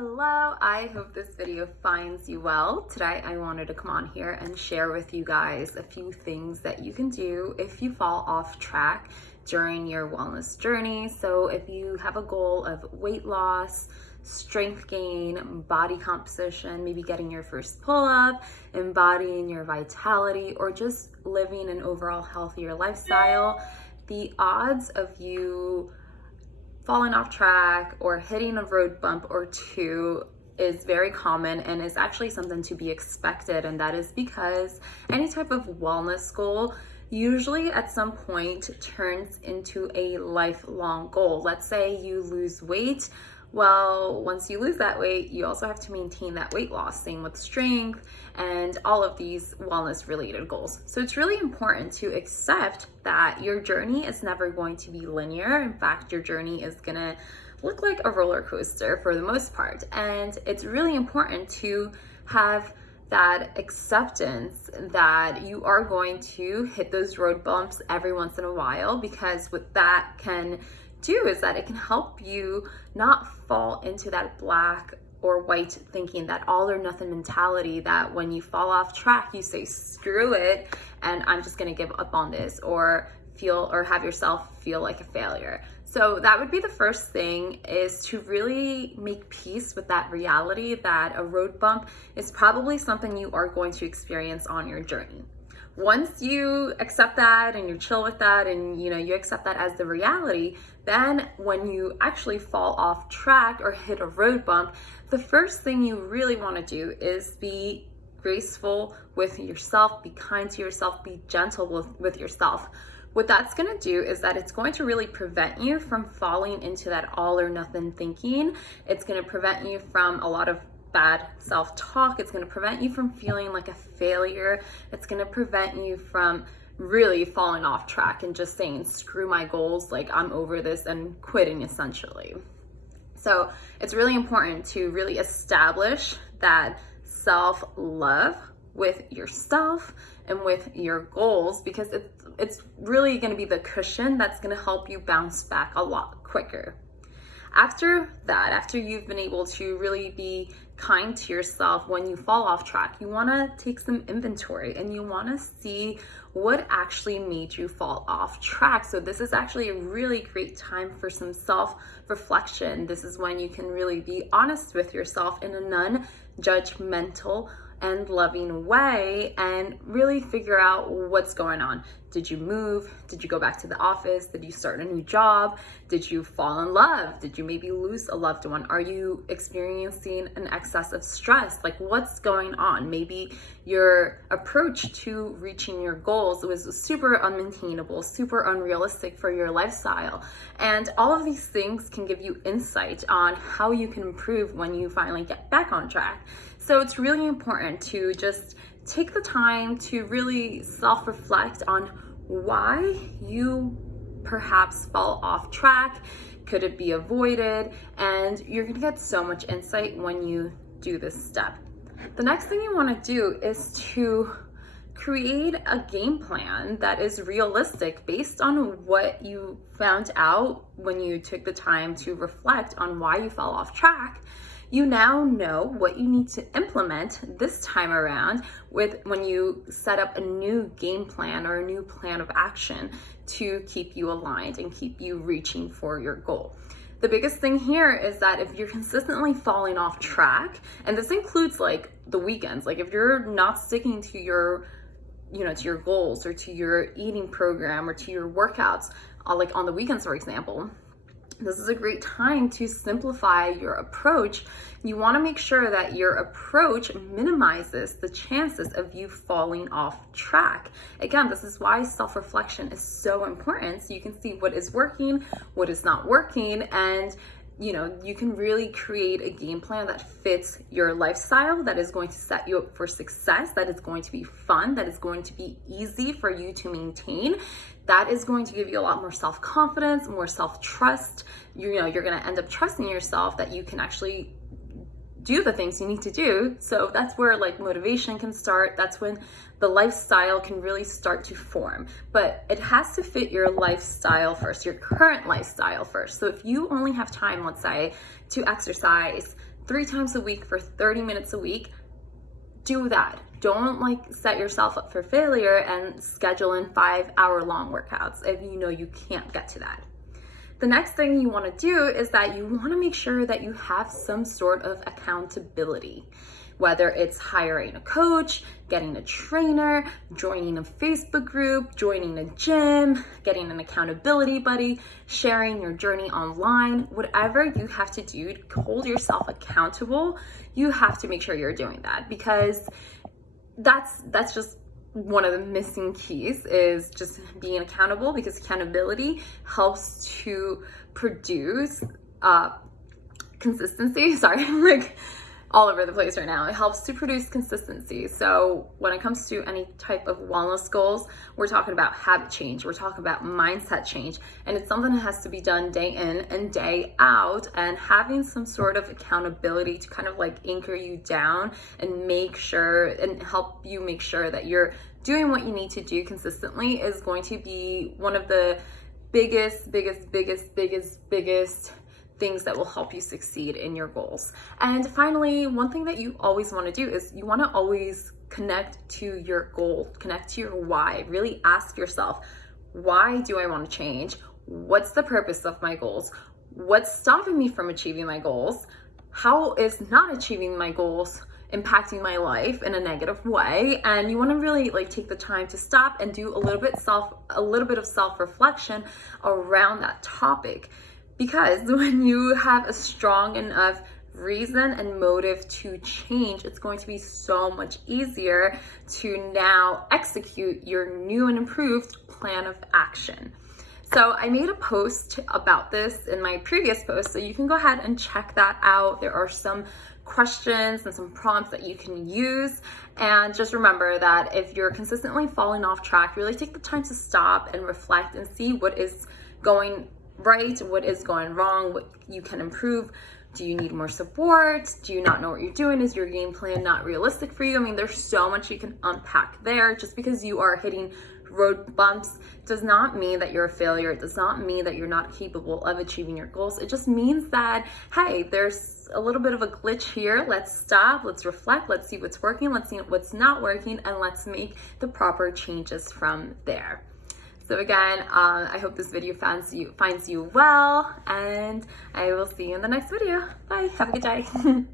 Hello, I hope this video finds you well. Today I wanted to come on here and share with you guys a few things that you can do if you fall off track during your wellness journey. So if you have a goal of weight loss, strength gain, body composition, maybe getting your first pull-up, embodying your vitality, or just living an overall healthier lifestyle, the odds of you falling off track or hitting a road bump or two is very common and is actually something to be expected. And that is because any type of wellness goal usually at some point turns into a lifelong goal. Let's say you lose weight. Well, once you lose that weight, you also have to maintain that weight loss. Same with strength and all of these wellness related goals. So it's really important to accept that your journey is never going to be linear. In fact, your journey is gonna look like a roller coaster for the most part. And it's really important to have that acceptance that you are going to hit those road bumps every once in a while, because what that can do is that it can help you not fall into that black or white thinking, that all or nothing mentality, that when you fall off track, you say, screw it, and I'm just gonna give up on this, or have yourself feel like a failure. So that would be the first thing, is to really make peace with that reality that a road bump is probably something you are going to experience on your journey. Once you accept that and you're chill with that and you accept that as the reality, then when you actually fall off track or hit a road bump, the first thing you really want to do is be graceful with yourself, be kind to yourself, be gentle with yourself. What that's going to do is that it's going to really prevent you from falling into that all or nothing thinking. It's going to prevent you from a lot of bad self-talk. It's going to prevent you from feeling like a failure. It's going to prevent you from really falling off track and just saying, screw my goals, like I'm over this, and quitting essentially. So it's really important to really establish that self-love with yourself and with your goals, because it's really going to be the cushion that's going to help you bounce back a lot quicker. After that, after you've been able to really be kind to yourself when you fall off track, you want to take some inventory and you want to see what actually made you fall off track. So this is actually a really great time for some self-reflection. This is when you can really be honest with yourself in a non-judgmental and loving way and really figure out what's going on. Did you move? Did you go back to the office? Did you start a new job? Did you fall in love? Did you maybe lose a loved one? Are you experiencing an excess of stress? Like, what's going on? Maybe your approach to reaching your goals was super unmaintainable, super unrealistic for your lifestyle. And all of these things can give you insight on how you can improve when you finally get back on track. So it's really important to just take the time to really self-reflect on why you perhaps fall off track. Could it be avoided? And you're gonna get so much insight when you do this step. The next thing you wanna do is to create a game plan that is realistic based on what you found out when you took the time to reflect on why you fell off track. You now know what you need to implement this time around when you set up a new game plan or a new plan of action to keep you aligned and keep you reaching for your goal. The biggest thing here is that if you're consistently falling off track, and this includes like the weekends, like if you're not sticking to your to your goals or to your eating program or to your workouts, like on the weekends, for example, this is a great time to simplify your approach. You want to make sure that your approach minimizes the chances of you falling off track. Again, this is why self-reflection is so important, so you can see what is working, what is not working, and you can really create a game plan that fits your lifestyle, that is going to set you up for success, that is going to be fun, that is going to be easy for you to maintain, that is going to give you a lot more self-confidence, more self-trust. You're going to end up trusting yourself that you can actually do the things you need to do. So that's where like motivation can start. That's when the lifestyle can really start to form. But it has to fit your lifestyle first, your current lifestyle first. So if you only have time, let's say, to exercise 3 times a week for 30 minutes a week, do that. Don't like set yourself up for failure and schedule in 5-hour long workouts if you know you can't get to that. The next thing you want to do is that you want to make sure that you have some sort of accountability, whether it's hiring a coach, getting a trainer, joining a Facebook group, joining a gym, getting an accountability buddy, sharing your journey online, whatever you have to do to hold yourself accountable, you have to make sure you're doing that, because that's just one of the missing keys, is just being accountable, because accountability helps to produce consistency. Sorry, I'm like all over the place right now. It helps to produce consistency. So when it comes to any type of wellness goals, we're talking about habit change, we're talking about mindset change, and it's something that has to be done day in and day out, and having some sort of accountability to kind of like anchor you down and make sure and help you make sure that you're doing what you need to do consistently is going to be one of the biggest things that will help you succeed in your goals. And finally, one thing that you always want to do is you want to always connect to your goal, connect to your why. Really ask yourself, why do I want to change? What's the purpose of my goals? What's stopping me from achieving my goals? How is not achieving my goals impacting my life in a negative way? And you want to really like take the time to stop and do a little bit of self-reflection around that topic. Because when you have a strong enough reason and motive to change, it's going to be so much easier to now execute your new and improved plan of action. So I made a post about this in my previous post, so you can go ahead and check that out. There are some questions and some prompts that you can use. And just remember that if you're consistently falling off track, really take the time to stop and reflect and see what is going right, what is going wrong, what you can improve. Do you need more support? Do you not know what you're doing? Is your game plan not realistic for you? I mean, there's so much you can unpack there. Just because you are hitting road bumps does not mean that you're a failure. It does not mean that you're not capable of achieving your goals. It just means that, hey, there's a little bit of a glitch here. Let's stop, let's reflect, let's see what's working, let's see what's not working, and let's make the proper changes from there. So again, I hope this video finds you well, and I will see you in the next video. Bye, have a good day.